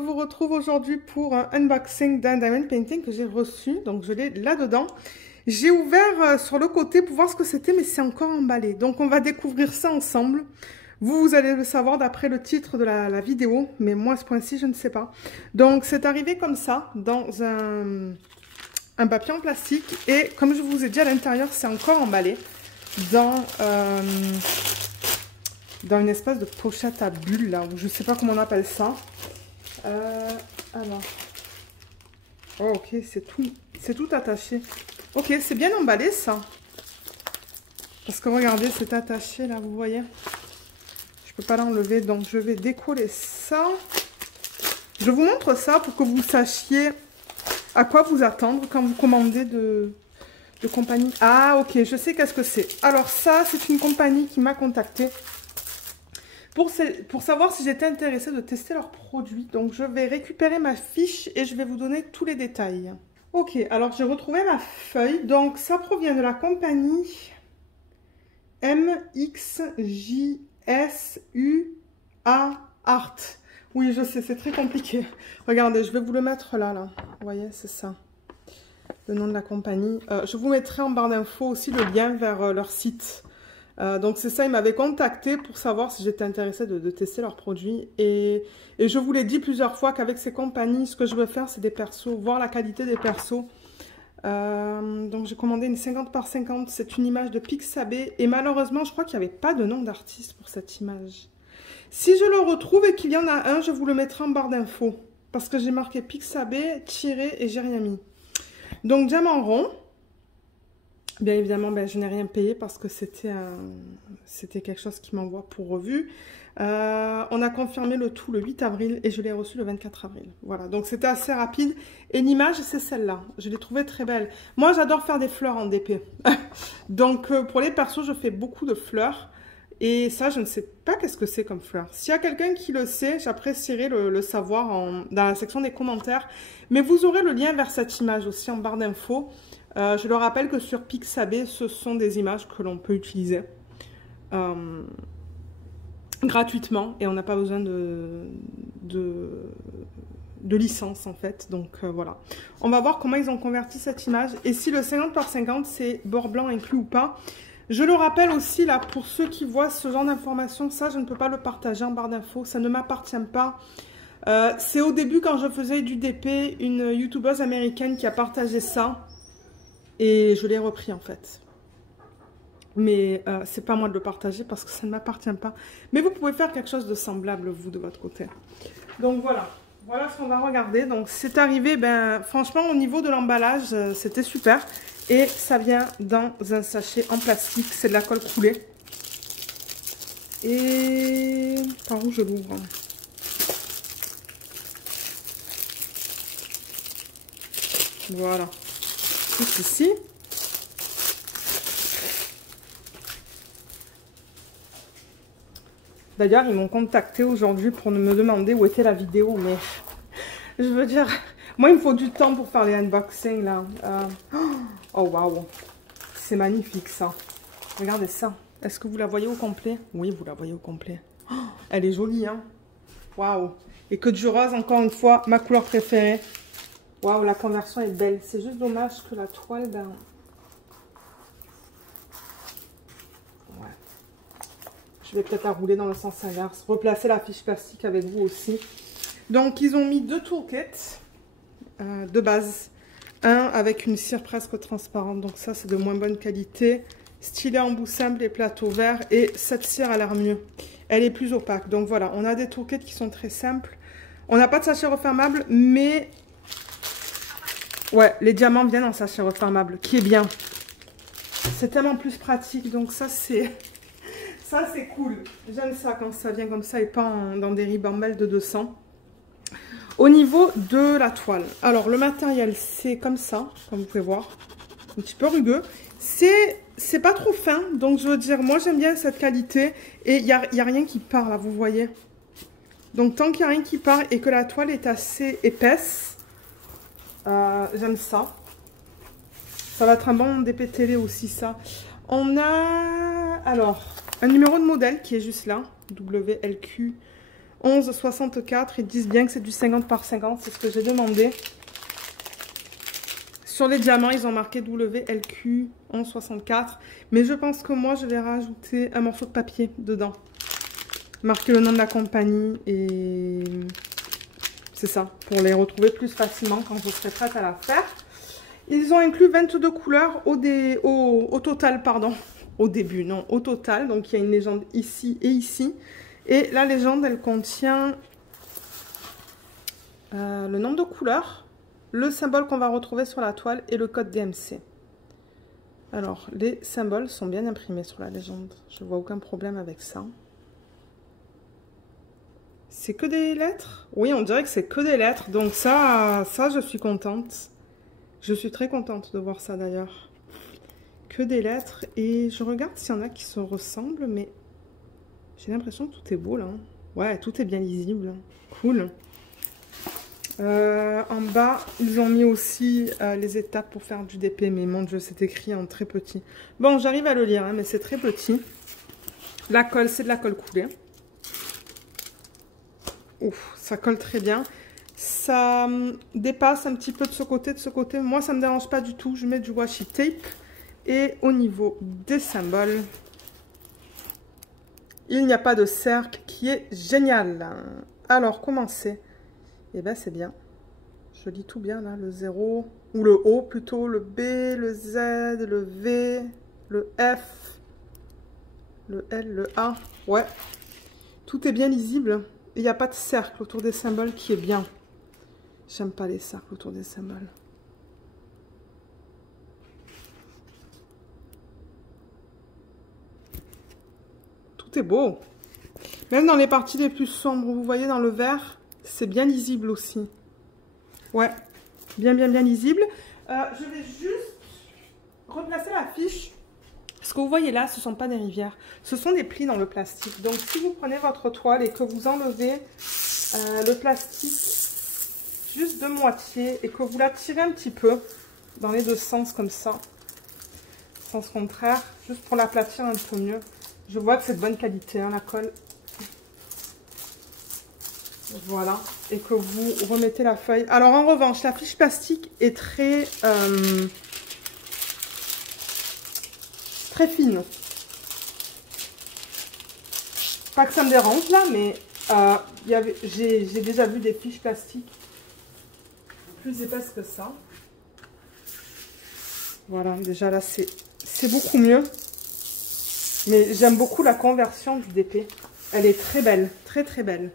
vous retrouve aujourd'hui pour un unboxing d'un diamond painting que j'ai reçu. Donc je l'ai là-dedans. J'ai ouvert sur le côté pour voir ce que c'était, mais c'est encore emballé. Donc on va découvrir ça ensemble. Vous allez le savoir d'après le titre de la vidéo, mais moi à ce point-ci je ne sais pas. Donc c'est arrivé comme ça, dans un papier en plastique. Et comme je vous ai dit, à l'intérieur c'est encore emballé dans une espèce de pochette à bulles, là, ou je sais pas comment on appelle ça. Alors, oh, ok, c'est tout attaché. Ok, c'est bien emballé, ça. Parce que regardez, c'est attaché, là, vous voyez. Je peux pas l'enlever, donc je vais décoller ça. Je vous montre ça pour que vous sachiez à quoi vous attendre quand vous commandez de compagnie. Ah, ok, je sais qu'est-ce que c'est. Alors ça, c'est une compagnie qui m'a contactée pour savoir si j'étais intéressée de tester leurs produits. Donc, je vais récupérer ma fiche et je vais vous donner tous les détails. Ok, alors j'ai retrouvé ma feuille. Donc, ça provient de la compagnie MXJSUA Art. Oui, je sais, c'est très compliqué. Regardez, je vais vous le mettre là. Vous voyez, c'est ça. Le nom de la compagnie. Je vous mettrai en barre d'infos aussi le lien vers leur site. Donc c'est ça, ils m'avaient contacté pour savoir si j'étais intéressée de tester leurs produits. Et je vous l'ai dit plusieurs fois qu'avec ces compagnies, ce que je veux faire, c'est des persos, voir la qualité des persos. Donc j'ai commandé une 50 par 50, c'est une image de Pixabay. Et malheureusement, je crois qu'il n'y avait pas de nom d'artiste pour cette image. Si je le retrouve et qu'il y en a un, je vous le mettrai en barre d'infos. Parce que j'ai marqué Pixabay, tiré et j'ai rien mis. Donc diamant rond. Bien évidemment, je n'ai rien payé parce que c'était quelque chose qui m'envoie pour revue. On a confirmé le tout le 8 avril et je l'ai reçu le 24 avril. Voilà, donc c'était assez rapide. Et l'image, c'est celle-là. Je l'ai trouvée très belle. Moi, j'adore faire des fleurs en DP. Donc, pour les persos, je fais beaucoup de fleurs. Et ça, je ne sais pas qu'est-ce que c'est comme fleur. S'il y a quelqu'un qui le sait, j'apprécierais le savoir dans la section des commentaires. Mais vous aurez le lien vers cette image aussi en barre d'infos. Je le rappelle que sur Pixabay, ce sont des images que l'on peut utiliser gratuitement et on n'a pas besoin de licence en fait. Donc voilà. On va voir comment ils ont converti cette image et si le 50 par 50 c'est bord blanc inclus ou pas. Je le rappelle aussi là pour ceux qui voient ce genre d'informations, ça je ne peux pas le partager en barre d'infos, ça ne m'appartient pas. C'est au début quand je faisais du DP, une youtubeuse américaine qui a partagé ça. Et je l'ai repris en fait. Mais c'est pas moi de le partager parce que ça ne m'appartient pas. Mais vous pouvez faire quelque chose de semblable, vous, de votre côté. Donc voilà. Voilà ce qu'on va regarder. Donc c'est arrivé, franchement, au niveau de l'emballage, c'était super. Et ça vient dans un sachet en plastique. C'est de la colle coulée. Et par où je l'ouvre? Voilà. Ici. D'ailleurs, ils m'ont contacté aujourd'hui pour me demander où était la vidéo, mais je veux dire, moi, il me faut du temps pour faire les unboxings, là. Oh, waouh. C'est magnifique, ça. Regardez ça. Est-ce que vous la voyez au complet? Oui, vous la voyez au complet. Oh, elle est jolie, hein. Waouh. Et que du rose, encore une fois, ma couleur préférée. Waouh, la conversion est belle. C'est juste dommage que la toile, ouais. Je vais peut-être la rouler dans le sens inverse. Replacer la fiche plastique avec vous aussi. Donc, ils ont mis deux toolkits de base. Un avec une cire presque transparente. Donc, ça, c'est de moins bonne qualité. Stylet en bout simple et plateau vert. Et cette cire a l'air mieux. Elle est plus opaque. Donc, voilà. On a des toolkits qui sont très simples. On n'a pas de sachet refermable, mais... ouais, les diamants viennent en sachet refermable, qui est bien. C'est tellement plus pratique, donc ça c'est cool. J'aime ça quand ça vient comme ça et pas dans des ribambelles de 200. Au niveau de la toile, alors le matériel c'est comme ça, comme vous pouvez voir, un petit peu rugueux. C'est pas trop fin, donc je veux dire, moi j'aime bien cette qualité et il n'y a rien qui part là, vous voyez. Donc tant qu'il n'y a rien qui part et que la toile est assez épaisse, j'aime ça. Ça va être un bon DP télé aussi, ça. On a, alors, un numéro de modèle qui est juste là. WLQ 11,64. Ils disent bien que c'est du 50 par 50. C'est ce que j'ai demandé. Sur les diamants, ils ont marqué WLQ 11,64. Mais je pense que moi, je vais rajouter un morceau de papier dedans. Marquer le nom de la compagnie et c'est ça. Pour les retrouver plus facilement quand je serai prête à la faire. Ils ont inclus 22 couleurs au total, pardon. Au début, non, au total. Donc, il y a une légende ici et ici. Et la légende, elle contient le nombre de couleurs, le symbole qu'on va retrouver sur la toile et le code DMC. Alors, les symboles sont bien imprimés sur la légende. Je vois aucun problème avec ça. C'est que des lettres? Oui, on dirait que c'est que des lettres. Donc ça, je suis contente. Je suis très contente de voir ça d'ailleurs. Que des lettres. Et je regarde s'il y en a qui se ressemblent, mais j'ai l'impression que tout est beau là. Ouais, tout est bien lisible. Cool. En bas, ils ont mis aussi les étapes pour faire du DP. Mais mon Dieu, c'est écrit en très petit. Bon, j'arrive à le lire, hein, mais c'est très petit. La colle, c'est de la colle coulée. Ouf, ça colle très bien. Ça dépasse un petit peu de ce côté, de ce côté. Moi, ça ne me dérange pas du tout. Je mets du washi tape. Et au niveau des symboles, il n'y a pas de cercle qui est génial. Alors, comment c'est? Eh bien, c'est bien. Je lis tout bien, là. Le 0, ou le O plutôt, le B, le Z, le V, le F, le L, le A. Ouais, tout est bien lisible. Il n'y a pas de cercle autour des symboles qui est bien. J'aime pas les cercles autour des symboles. Tout est beau. Même dans les parties les plus sombres, vous voyez dans le vert, c'est bien lisible aussi. Ouais, bien lisible. Je vais juste replacer la fiche. Ce que vous voyez là, ce ne sont pas des rivières. Ce sont des plis dans le plastique. Donc si vous prenez votre toile et que vous enlevez le plastique juste de moitié et que vous la tirez un petit peu dans les deux sens comme ça, sens contraire, juste pour l'aplatir un peu mieux. Je vois que c'est de bonne qualité, hein, la colle. Voilà. Et que vous remettez la feuille. Alors en revanche, la fiche plastique est très fine. Pas que ça me dérange là, mais j'ai déjà vu des fiches plastiques plus épaisses que ça. Voilà, déjà là c'est beaucoup mieux. Mais j'aime beaucoup la conversion du DP. Elle est très belle, très belle.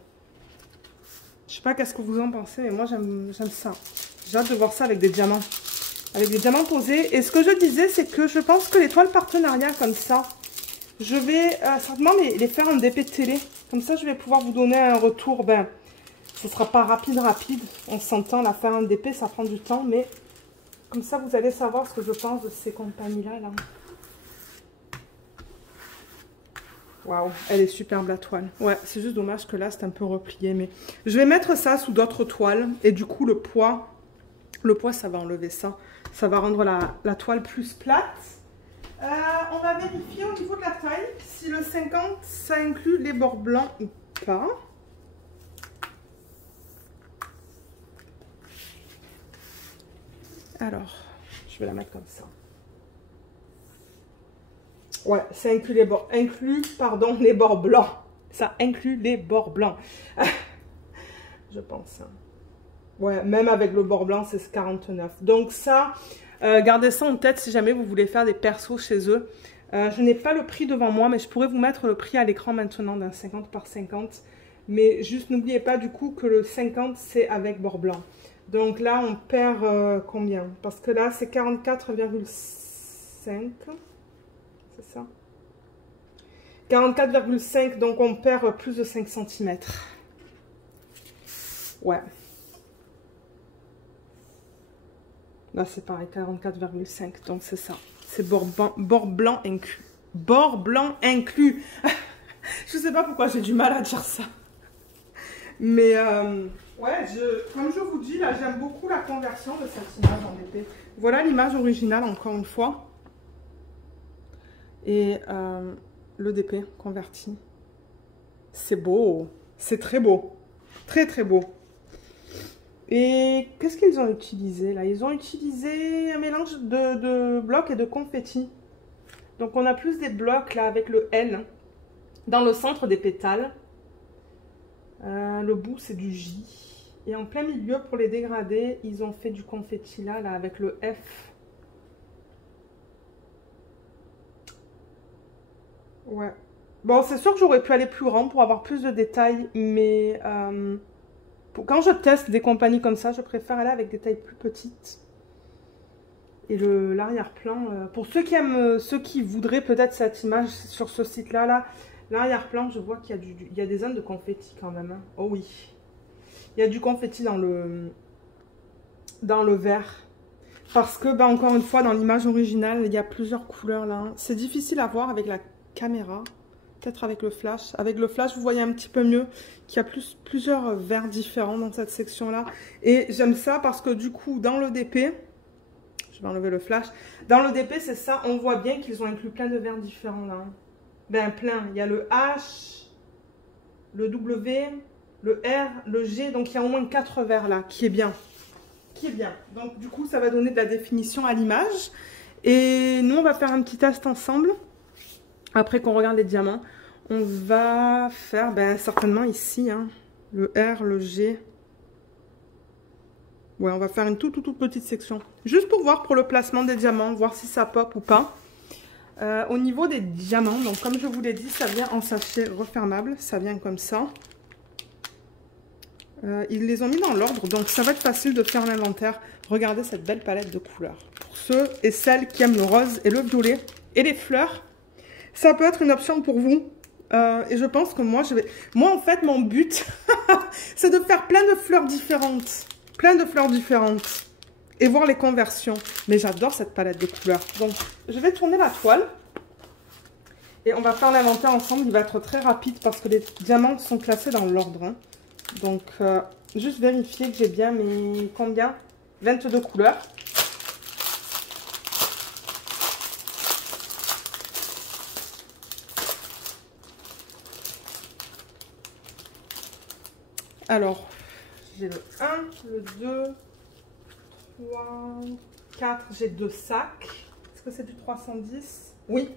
Je sais pas qu'est-ce que vous en pensez, mais moi j'aime ça. J'ai hâte de voir ça avec des diamants. Avec des diamants posés. Et ce que je disais, c'est que je pense que les toiles partenariat comme ça, je vais certainement les faire en DP télé. Comme ça, je vais pouvoir vous donner un retour. Ben, ce ne sera pas rapide. On s'entend, la faire en DP, ça prend du temps. Mais comme ça, vous allez savoir ce que je pense de ces compagnies-là. Là. Waouh, elle est superbe la toile. Ouais, c'est juste dommage que là, c'est un peu replié. Mais je vais mettre ça sous d'autres toiles. Et du coup, le poids, ça va enlever ça. Ça va rendre la toile plus plate. On va vérifier au niveau de la taille si le 50, ça inclut les bords blancs ou pas. Alors, je vais la mettre comme ça. Ouais, ça inclut les bords. Les bords blancs. Ça inclut les bords blancs. Je pense. Ouais, même avec le bord blanc, c'est 49. Donc ça, gardez ça en tête si jamais vous voulez faire des persos chez eux. Je n'ai pas le prix devant moi, mais je pourrais vous mettre le prix à l'écran maintenant d'un 50 par 50. Mais juste n'oubliez pas du coup que le 50, c'est avec bord blanc. Donc là, on perd combien? Parce que là, c'est 44,5. C'est ça? 44,5, donc on perd plus de 5 cm. Ouais. Là, c'est pareil, 44,5. Donc, c'est ça. C'est bord blanc inclus. Bord blanc inclus. Je sais pas pourquoi j'ai du mal à dire ça. Mais, ouais, comme je vous dis, là, j'aime beaucoup la conversion de cette image en DP. Voilà l'image originale, encore une fois. Et le DP converti. C'est beau. C'est très beau. Très, très beau. Et qu'est-ce qu'ils ont utilisé là? Ils ont utilisé un mélange de blocs et de confettis. Donc on a plus des blocs là avec le L dans le centre des pétales. Le bout c'est du J. Et en plein milieu pour les dégradés, ils ont fait du confetti là avec le F. Ouais. Bon, c'est sûr que j'aurais pu aller plus grand pour avoir plus de détails, mais quand je teste des compagnies comme ça, je préfère aller avec des tailles plus petites. Et l'arrière-plan, pour ceux qui aiment, ceux qui voudraient peut-être cette image sur ce site-là, l'arrière-plan, je vois qu'il y a des zones de confetti quand même. Hein. Oh oui. Il y a du confetti dans le vert. Parce que, ben, encore une fois, dans l'image originale, il y a plusieurs couleurs là. C'est difficile à voir avec la caméra. Peut-être avec le flash. Avec le flash, vous voyez un petit peu mieux qu'il y a plusieurs verts différents dans cette section-là. Et j'aime ça parce que du coup, dans le DP, je vais enlever le flash. Dans le DP, c'est ça, on voit bien qu'ils ont inclus plein de verts différents là. Ben plein. Il y a le H, le W, le R, le G. Donc il y a au moins 4 verts là, qui est bien. Qui est bien. Donc du coup, ça va donner de la définition à l'image. Et nous, on va faire un petit test ensemble. Après qu'on regarde les diamants, on va faire ben, certainement ici, hein, le R, le G. Ouais, on va faire une toute petite section. Juste pour voir pour le placement des diamants, voir si ça pop ou pas. Au niveau des diamants, donc comme je vous l'ai dit, ça vient en sachet refermable. Ça vient comme ça. Ils les ont mis dans l'ordre, donc ça va être facile de faire l'inventaire. Regardez cette belle palette de couleurs. Pour ceux et celles qui aiment le rose et le violet et les fleurs, ça peut être une option pour vous. Et je pense que moi, en fait, mon but, c'est de faire plein de fleurs différentes. Plein de fleurs différentes. Et voir les conversions. Mais j'adore cette palette de couleurs. Donc, je vais tourner la toile. Et on va faire l'inventaire ensemble. Il va être très rapide parce que les diamants sont classés dans l'ordre. Hein. Donc, juste vérifier que j'ai bien mes... Combien? 22 couleurs. Alors, j'ai le 1, le 2, 3, 4. J'ai 2 sacs. Est-ce que c'est du 310? Oui.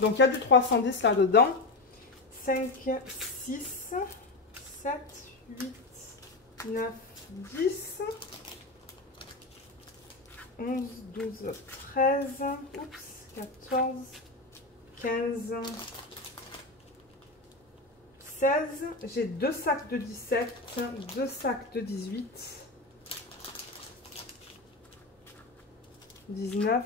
Donc, il y a du 310 là-dedans. 5, 6, 7, 8, 9, 10, 11, 12, 13, oups, 14, 15, 16. J'ai 2 sacs de 17, 2 sacs de 18, 19,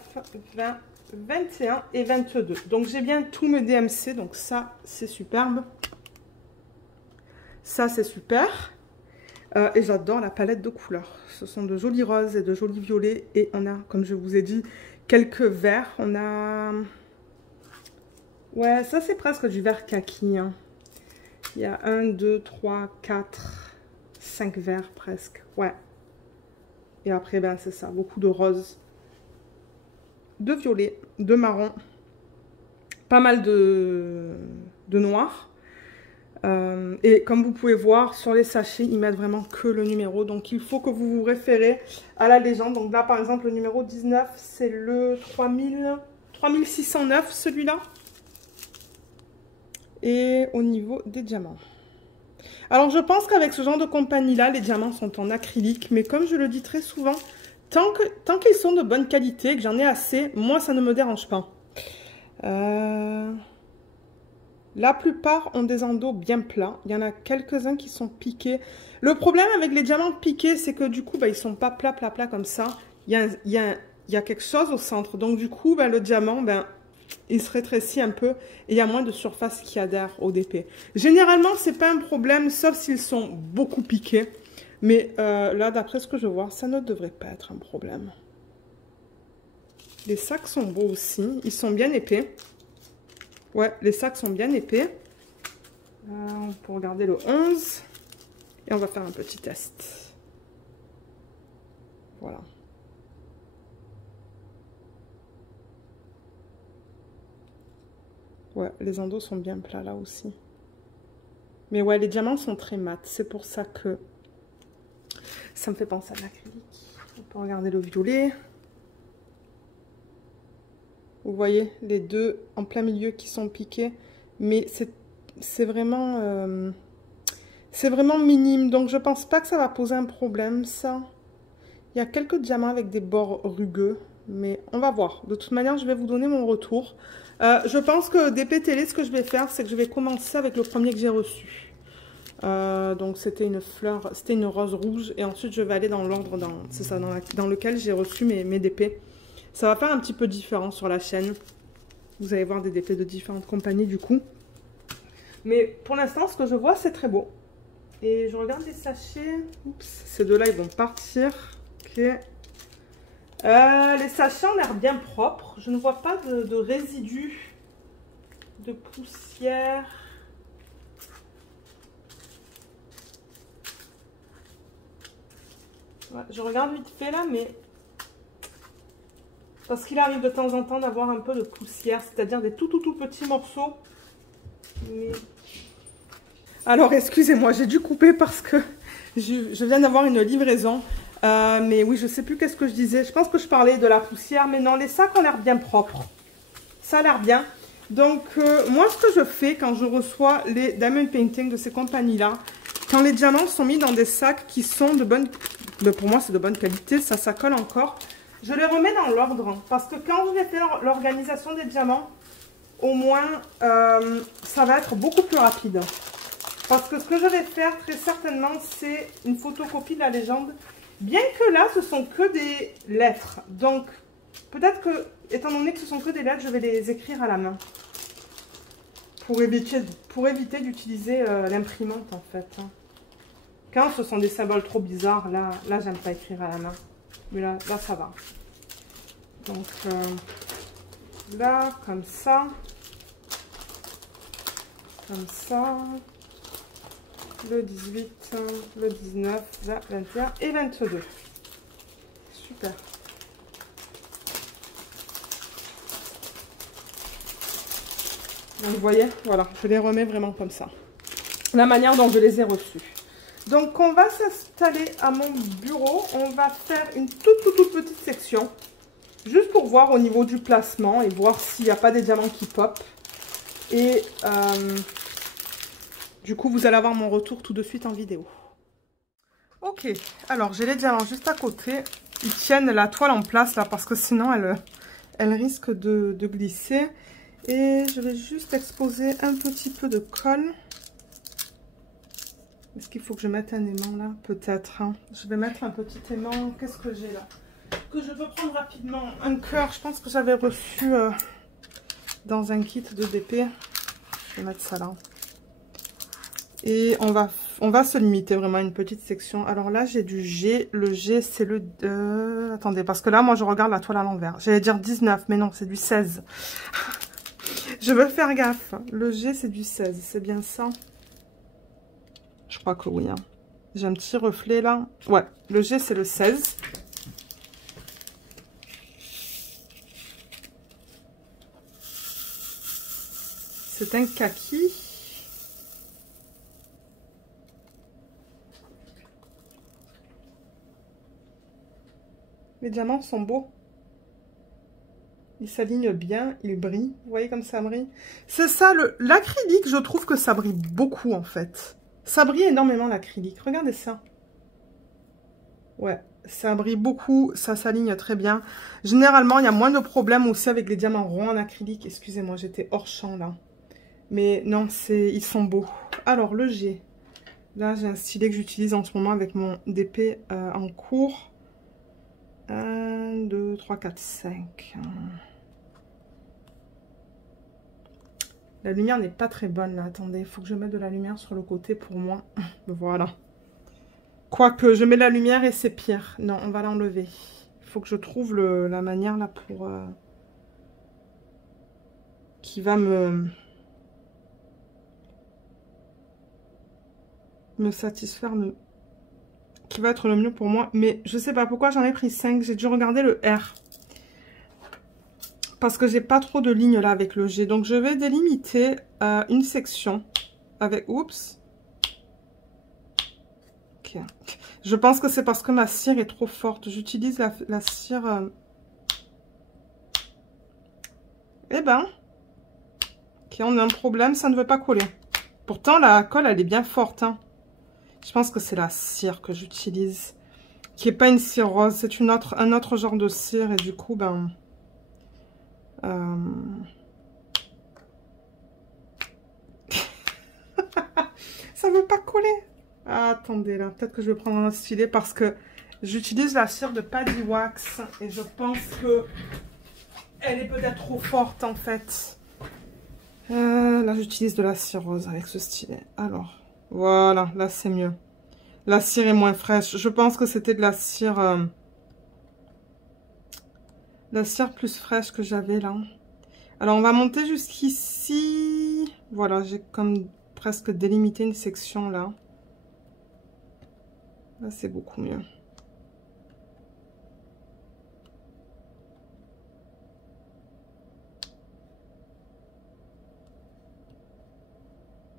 20, 21 et 22. Donc, j'ai bien tous mes DMC. Donc, ça, c'est superbe. Ça, c'est super. Et j'adore la palette de couleurs. Ce sont de jolis roses et de jolis violets. Et on a, comme je vous ai dit, quelques verts. On a... Ouais, ça, c'est presque du vert kaki. Hein. Il y a 1, 2, 3, 4, 5 verts presque. Ouais. Et après, ben, c'est ça. Beaucoup de roses, de violet, de marron. Pas mal de noir. Et comme vous pouvez voir sur les sachets, ils mettent vraiment que le numéro, donc il faut que vous vous référez à la légende. Donc là par exemple le numéro 19 c'est le 3609 celui-là. Et au niveau des diamants, alors je pense qu'avec ce genre de compagnie là les diamants sont en acrylique, mais comme je le dis très souvent, tant qu'ils sont de bonne qualité, que j'en ai assez, moi ça ne me dérange pas. La plupart ont des endos bien plats. Il y en a quelques-uns qui sont piqués. Le problème avec les diamants piqués, c'est que du coup, bah, ils ne sont pas plats comme ça. Il y a quelque chose au centre. Donc du coup, bah, le diamant, ben, il se rétrécit un peu. Et il y a moins de surface qui adhère au DP. Généralement, ce n'est pas un problème, sauf s'ils sont beaucoup piqués. Mais là, d'après ce que je vois, ça ne devrait pas être un problème. Les sacs sont beaux aussi. Ils sont bien épais. Ouais, les sacs sont bien épais. Pour regarder le 11. Et on va faire un petit test. Voilà. Ouais, les endos sont bien plats là aussi. Mais ouais, les diamants sont très mat. C'est pour ça que ça me fait penser à de l'acrylique. On peut regarder le violet. Vous voyez les deux en plein milieu qui sont piqués. Mais c'est vraiment minime. Donc je pense pas que ça va poser un problème, ça. Il y a quelques diamants avec des bords rugueux. Mais on va voir. De toute manière, je vais vous donner mon retour. Je pense que DP Télé, ce que je vais faire, c'est que je vais commencer avec le premier que j'ai reçu. Donc c'était une fleur, c'était une rose rouge. Et ensuite, je vais aller dans l'ordre, c'est ça, dans lequel j'ai reçu mes DP. Ça va faire un petit peu différent sur la chaîne. Vous allez voir des DP de différentes compagnies du coup. Mais pour l'instant, ce que je vois, c'est très beau. Et je regarde les sachets. Oups, ces deux-là, ils vont partir. Ok. Les sachets ont l'air bien propres. Je ne vois pas de résidus de poussière. Ouais, je regarde vite fait là, mais... Parce qu'il arrive de temps en temps d'avoir un peu de poussière, c'est-à-dire des tout petits morceaux. Mais... Alors, excusez-moi, j'ai dû couper parce que je viens d'avoir une livraison. Mais oui, je sais plus qu'est-ce que je disais. Je pense que je parlais de la poussière, mais non, les sacs ont l'air bien propres. Ça a l'air bien. Donc, moi, ce que je fais quand je reçois les Diamond Painting de ces compagnies-là, quand les diamants sont mis dans des sacs qui sont de bonne... pour moi, c'est de bonne qualité, ça colle encore. Je les remets dans l'ordre. Parce que quand je vais faire l'organisation des diamants, au moins, ça va être beaucoup plus rapide. Parce que ce que je vais faire, très certainement, c'est une photocopie de la légende. Bien que là, ce sont que des lettres. Donc, peut-être que, étant donné que ce sont que des lettres, je vais les écrire à la main. Pour éviter d'utiliser l'imprimante, en fait. Quand ce sont des symboles trop bizarres, là j'aime pas écrire à la main. Mais là ça va. Donc, là, comme ça. Comme ça. Le 18, le 19, le 21 et 22. Super. Donc vous voyez, voilà, je les remets vraiment comme ça. La manière dont je les ai reçus. Donc on va s'installer à mon bureau. On va faire une toute petite section. Juste pour voir au niveau du placement et voir s'il n'y a pas des diamants qui pop. Et... du coup, vous allez avoir mon retour tout de suite en vidéo. Ok, alors j'ai les diamants juste à côté. Ils tiennent la toile en place là parce que sinon elle risque de glisser. Et je vais juste exposer un petit peu de colle. Est-ce qu'il faut que je mette un aimant là? Peut-être. Hein. Je vais mettre un petit aimant. Qu'est-ce que j'ai là? Que je peux prendre rapidement. Un cœur, je pense que j'avais reçu dans un kit de DP. Je vais mettre ça là. Et on va se limiter vraiment à une petite section. Alors là, j'ai du G. Le G, c'est le... attendez, parce que là, moi, je regarde la toile à l'envers. J'allais dire 19, mais non, c'est du 16. Je veux faire gaffe. Le G, c'est du 16. C'est bien ça? Je crois que oui. Hein. J'ai un petit reflet là. Ouais, le G, c'est le 16. C'est un kaki. Les diamants sont beaux. Ils s'alignent bien, ils brillent. Vous voyez comme ça brille? C'est ça, l'acrylique, je trouve que ça brille beaucoup en fait. Ça brille énormément l'acrylique. Regardez ça. Ouais, ça brille beaucoup, ça s'aligne très bien. Généralement, il y a moins de problèmes aussi avec les diamants ronds en acrylique. Excusez-moi, j'étais hors champ là. Mais non, ils sont beaux. Alors, le G. Là, j'ai un stylet que j'utilise en ce moment avec mon DP en cours. 1, 2, 3, 4, 5. La lumière n'est pas très bonne là. Attendez, il faut que je mette de la lumière sur le côté pour moi. Voilà. Quoique, je mets la lumière et c'est pire. Non, on va l'enlever. Il faut que je trouve la manière là pour... qui va me satisfaire, qui va être le mieux pour moi. Mais je sais pas pourquoi j'en ai pris 5. J'ai dû regarder le R. Parce que j'ai pas trop de lignes là avec le G. Donc je vais délimiter une section avec... Oups. Ok. Je pense que c'est parce que ma cire est trop forte. J'utilise la cire... Eh ben... Ok, on a un problème, ça ne veut pas coller. Pourtant, la colle, elle est bien forte. Hein. Je pense que c'est la cire que j'utilise. Qui n'est pas une cire rose. C'est un autre genre de cire. Et du coup, ben... ça veut pas coller. Ah, attendez, là. Peut-être que je vais prendre un stylet parce que j'utilise la cire de Paddy Wax. Et je pense que elle est peut-être trop forte, en fait. Là, j'utilise de la cire rose avec ce stylet. Alors, voilà. Là, c'est mieux. La cire est moins fraîche. Je pense que c'était de la cire... la cire plus fraîche que j'avais, là. Alors, on va monter jusqu'ici. Voilà, j'ai comme presque délimité une section, là. Là, c'est beaucoup mieux.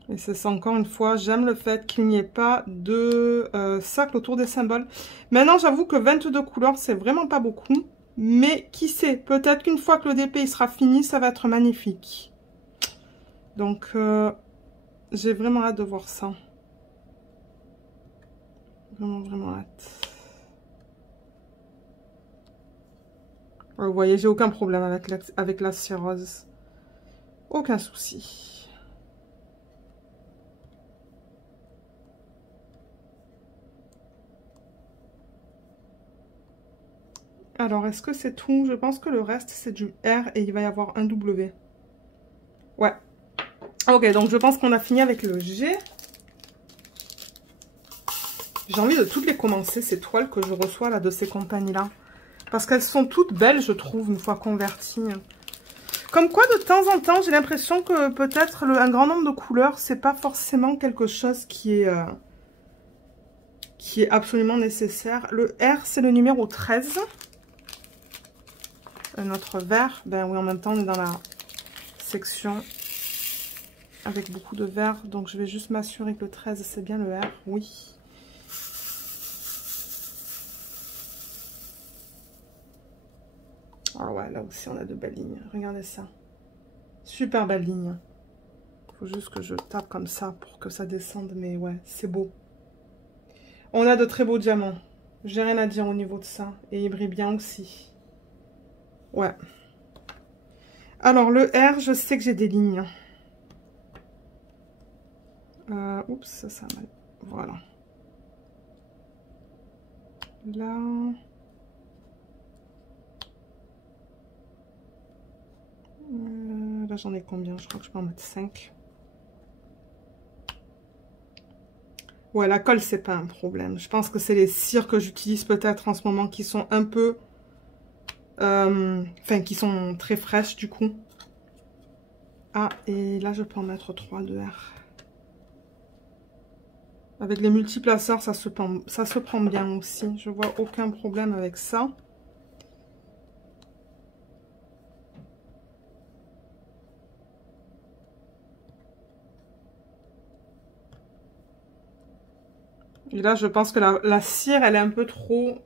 Et c'est ça, encore une fois, j'aime le fait qu'il n'y ait pas de sac autour des symboles. Maintenant, j'avoue que 22 couleurs, c'est vraiment pas beaucoup. Mais qui sait, peut-être qu'une fois que le DP il sera fini, ça va être magnifique. Donc, j'ai vraiment hâte de voir ça. Vraiment, vraiment hâte. Vous voyez, j'ai aucun problème avec la cire rose. Aucun souci. Alors, est-ce que c'est tout? Je pense que le reste, c'est du R et il va y avoir un W. Ouais. Ok, donc je pense qu'on a fini avec le G. J'ai envie de toutes les commencer, ces toiles que je reçois là de ces compagnies-là. Parce qu'elles sont toutes belles, je trouve, une fois converties. Comme quoi, de temps en temps, j'ai l'impression que peut-être un grand nombre de couleurs, c'est pas forcément quelque chose qui est absolument nécessaire. Le R, c'est le numéro 13. Notre vert, ben oui, en même temps, on est dans la section avec beaucoup de vert. Donc, je vais juste m'assurer que le 13, c'est bien le R. Oui. Ah ouais, là aussi, on a de belles lignes. Regardez ça. Super belle ligne. Il faut juste que je tape comme ça pour que ça descende. Mais ouais, c'est beau. On a de très beaux diamants. J'ai rien à dire au niveau de ça. Et il brille bien aussi. Ouais. Alors, le R, je sais que j'ai des lignes. Oups, ça mal. Voilà. Là. Là, j'en ai combien? Je crois que je peux en mettre 5. Ouais, la colle, c'est pas un problème. Je pense que c'est les cires que j'utilise peut-être en ce moment qui sont un peu... Enfin, qui sont très fraîches, du coup. Ah, et là, je peux en mettre 3 de R. Avec les multiplaceurs, ça se prend bien aussi. Je vois aucun problème avec ça. Et là, je pense que la cire, elle est un peu trop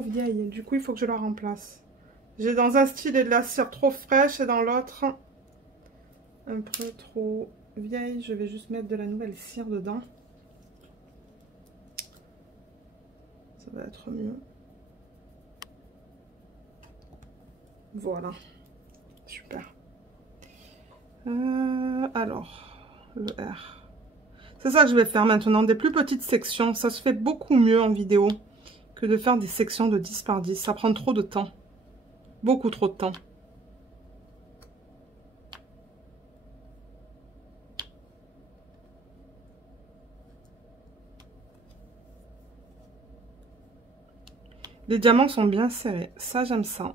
vieille. Du coup, il faut que je la remplace. J'ai dans un style de la cire trop fraîche et dans l'autre, un peu trop vieille. Je vais juste mettre de la nouvelle cire dedans. Ça va être mieux. Voilà. Super. Alors, le R. C'est ça que je vais faire maintenant, des plus petites sections. Ça se fait beaucoup mieux en vidéo que de faire des sections de 10 par 10. Ça prend trop de temps. Beaucoup trop de temps. Les diamants sont bien serrés. Ça, j'aime ça.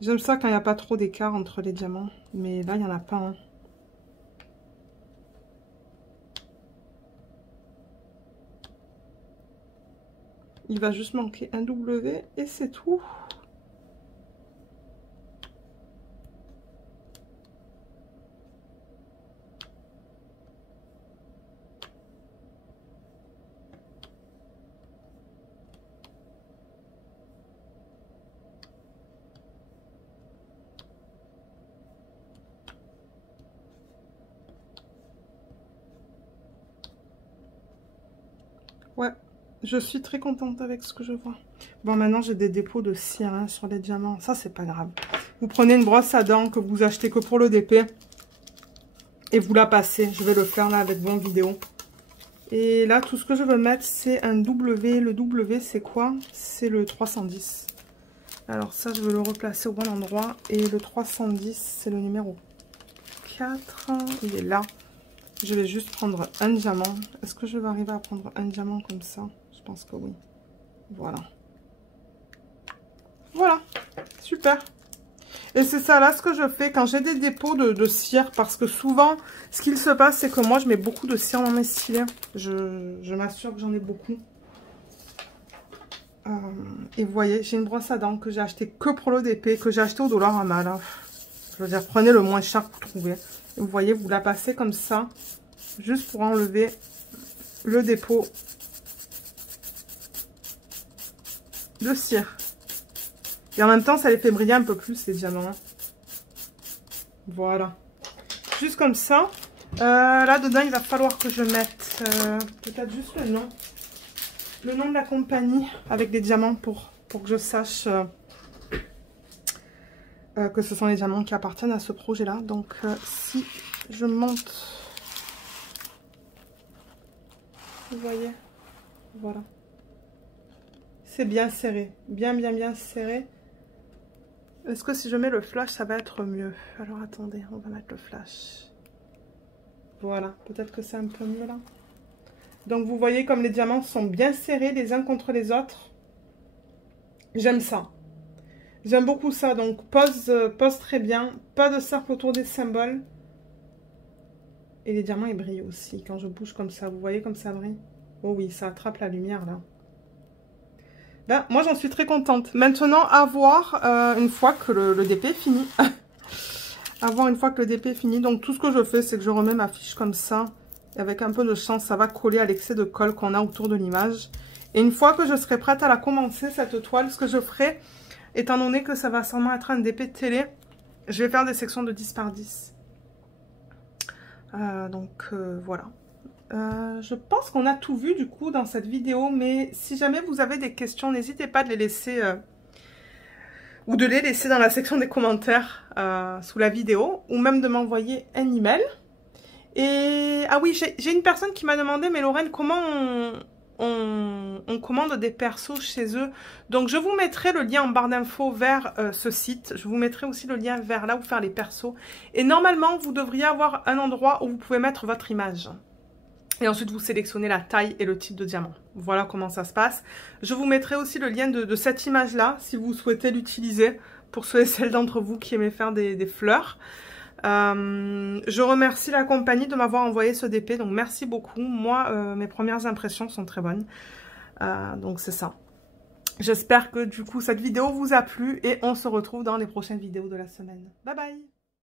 J'aime ça quand il n'y a pas trop d'écart entre les diamants. Mais là, il n'y en a pas un. Il va juste manquer un W et c'est tout. Ouais, je suis très contente avec ce que je vois. Bon, maintenant, j'ai des dépôts de cire hein, sur les diamants. Ça, c'est pas grave. Vous prenez une brosse à dents que vous achetez que pour le DP. Et vous la passez. Je vais le faire là avec mon vidéo. Et là, tout ce que je veux mettre, c'est un W. Le W, c'est quoi? C'est le 310. Alors ça, je vais le replacer au bon endroit. Et le 310, c'est le numéro 4. Il est là. Je vais juste prendre un diamant. Est-ce que je vais arriver à prendre un diamant comme ça? Je pense que oui. Voilà. Voilà. Super. Et c'est ça là ce que je fais quand j'ai des dépôts de cire. Parce que souvent, ce qu'il se passe, c'est que moi, je mets beaucoup de cire dans mes stylets. Je m'assure que j'en ai beaucoup. Et vous voyez, j'ai une brosse à dents que j'ai acheté que pour le DP, que j'ai acheté au Dollarama là. Je veux dire, prenez le moins cher que vous trouvez. Et vous voyez, vous la passez comme ça, juste pour enlever le dépôt de cire. Et en même temps, ça les fait briller un peu plus, les diamants. Voilà. Juste comme ça. Là-dedans, il va falloir que je mette peut-être juste le nom. Le nom de la compagnie avec des diamants pour que je sache que ce sont les diamants qui appartiennent à ce projet-là. Donc, si je monte, vous voyez, voilà. C'est bien serré, bien serré. Est-ce que si je mets le flash, ça va être mieux? Alors, attendez, on va mettre le flash. Voilà, peut-être que c'est un peu mieux là. Donc, vous voyez comme les diamants sont bien serrés les uns contre les autres. J'aime ça. J'aime beaucoup ça. Donc, pose très bien. Pas de cercle autour des symboles. Et les diamants, ils brillent aussi. Quand je bouge comme ça, vous voyez comme ça brille? Oh oui, ça attrape la lumière, là. Ben, moi, j'en suis très contente. Maintenant, à voir une fois que le DP est fini. À voir une fois que le DP est fini. Donc, tout ce que je fais, c'est que je remets ma fiche comme ça. Et avec un peu de chance, ça va coller à l'excès de colle qu'on a autour de l'image. Et une fois que je serai prête à la commencer, cette toile, ce que je ferai, étant donné que ça va sûrement être un DP de télé, je vais faire des sections de 10 par 10. Voilà. Je pense qu'on a tout vu du coup dans cette vidéo. Mais si jamais vous avez des questions, n'hésitez pas de les laisser... ou de les laisser dans la section des commentaires sous la vidéo. Ou même de m'envoyer un email. Et ah oui, j'ai une personne qui m'a demandé, mais Lorraine, comment on commande des persos chez eux? Donc je vous mettrai le lien en barre d'infos vers ce site. Je vous mettrai aussi le lien vers là où faire les persos. Et normalement, vous devriez avoir un endroit où vous pouvez mettre votre image. Et ensuite, vous sélectionnez la taille et le type de diamant. Voilà comment ça se passe. Je vous mettrai aussi le lien de cette image-là, si vous souhaitez l'utiliser, pour ceux et celles d'entre vous qui aimez faire des fleurs. Je remercie la compagnie de m'avoir envoyé ce DP, donc merci beaucoup. Moi, mes premières impressions sont très bonnes. Donc c'est ça. J'espère que du coup cette vidéo vous a plu et on se retrouve dans les prochaines vidéos de la semaine. Bye bye!